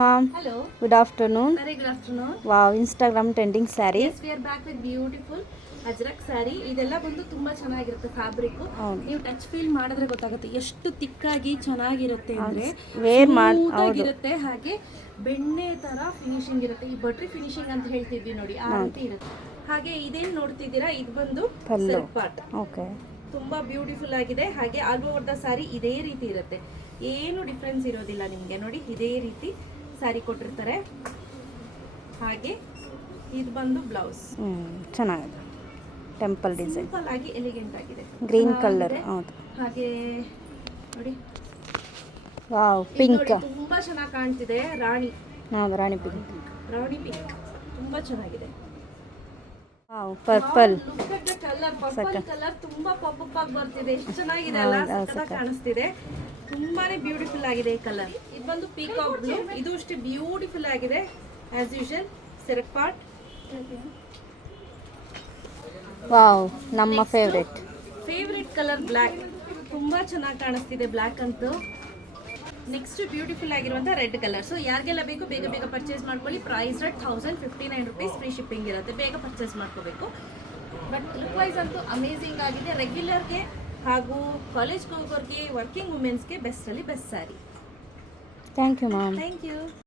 Hello good afternoon good afternoon wow Instagram trending sari. Yes, we are back with Ajrak sari ಇದೆಲ್ಲ ಬಂದು ತುಂಬಾ ಚೆನ್ನಾಗಿರುತ್ತೆ fabric ನೀವು touch feel ಮಾಡಿದ್ರೆ ಗೊತ್ತಾಗುತ್ತೆ ಎಷ್ಟು ತಿಕ್ಕಾಗಿ ಚೆನ್ನಾಗಿರುತ್ತೆ ಅಂದ್ರೆ ವೇರ್ ಮಾಡಿರುತ್ತೆ ಹಾಗೆ ಬೆಣ್ಣೆ ತರ ಫಿನಿಶಿಂಗ್ ಇರುತ್ತೆ. ಈ ಬಟ್ರಿ ಫಿನಿಶಿಂಗ್ ಅಂತ ಹೇಳ್ತಿದ್ವಿ ನೋಡಿ ಆ ರೀತಿ ಇರುತ್ತೆ. ಹಾಗೆ ಇದೇನ್ ನೋಡ್ತಿದ್ದೀರಾ? ಇದು ಬಂದು ಪಾರ್ಟ್ ಓಕೆ ತುಂಬಾ ಬ್ಯೂಟಿಫುಲ್ ಆಗಿದೆ. ಹಾಗೆ ಆಲ್ ಓವರ್ ದ ಸಾರಿ ಇದೇ ರೀತಿ ಇರುತ್ತೆ. ಏನು ಡಿಫ್ರೆನ್ಸ್ ಇರೋದಿಲ್ಲ ನಿಮಗೆ ನೋಡಿ ಇದೇ ರೀತಿ ಸ್ಯಾರಿ ಕೊಟ್ಟಿರ್ತಾರೆ. ಹಾಗೆ ಇದು ಬಂದು ಬ್ಲೌಸ್. ಚೆನ್ನಾಗಿದೆ. ಟೆಂಪಲ್ ಡಿಸೈನ್ ಸಿಂಪಲ್ ಆಗಿ ಎಲಿಗೆಂಟ್ ಆಗಿದೆ. ಗ್ರೀನ್ ಕಲರ್ ಹೌದು. ಹಾಗೆ ನೋಡಿ. ವಾವ್ ಪಿಂಕ್ ತುಂಬಾ ಚೆನ್ನಾಗಿ ಕಾಣ್ತಿದೆ. ರಾಣಿ. ಹೌದು ರಾಣಿ ಪಿಂಕ್ ರಾಣಿ ಪಿಂಕ್ ತುಂಬಾ ಚೆನ್ನಾಗಿದೆ. Wow purple colour purple colour ತುಂಬಾ ಪಾಪ್ ಅಪ್ ಆಗಿ ಬರ್ತಿದೆ. ಎಷ್ಟು ಚೆನ್ನಾಗಿದೆ ಅಲ್ಲ? ಕಾಣಿಸ್ತಿದೆ. ತುಂಬಾನೇ ಬ್ಯೂಟಿಫುಲ್ ಆಗಿದೆ ಈ ಕಲರ್ ಇದು ಬಂದು ಪೀಕಾಕ್ ಬ್ಲೂ ಇದು ಅಷ್ಟೇ ಬ್ಯೂಟಿಫುಲ್ ಆಗಿದೆ. ಆಸ್ ಯೂಶಲ್ ಸೆರೆಪಾಟ್ ಪಾರ್ಟ್ ವಾವ್ ನಮ್ಮ ಫೇವ್ರೆಟ್ ಫೇವ್ರೆಟ್ ಕಲರ್ ಬ್ಲ್ಯಾಕ್ ತುಂಬಾ ಚೆನ್ನಾಗಿ ಕಾಣಿಸ್ತಿದೆ ಬ್ಲ್ಯಾಕ್ ಅಂತೂ. ನೆಕ್ಸ್ಟ್ ಬ್ಯೂಟಿಫುಲ್ ಆಗಿರುವಂಥ ರೆಡ್ ಕಲರ್ ಸೊ ಯಾರಿಗೆಲ್ಲ ಬೇಕು ಬೇಗ ಬೇಗ ಪರ್ಚೇಸ್ ಮಾಡ್ಕೊಳ್ಳಿ. Price rate thousand fifty nine rupees free shipping ಇರುತ್ತೆ. ಬೇಗ ಪರ್ಚೇಸ್ ಮಾಡ್ಕೋಬೇಕು. ಬಟ್ ಲುಕ್ ವೈಸ್ ಅಂತೂ ಅಮೇಝಿಂಗ್ ಆಗಿದೆ. ರೆಗ್ಯುಲರ್ಗೆ ಹಾಗೂ ಕಾಲೇಜ್ಗೆ ಹೋಗೋರಿಗೆ ವರ್ಕಿಂಗ್ ವುಮೆನ್ಸ್ಗೆ ಬೆಸ್ಟಲ್ಲಿ best sari thank you ma'am thank you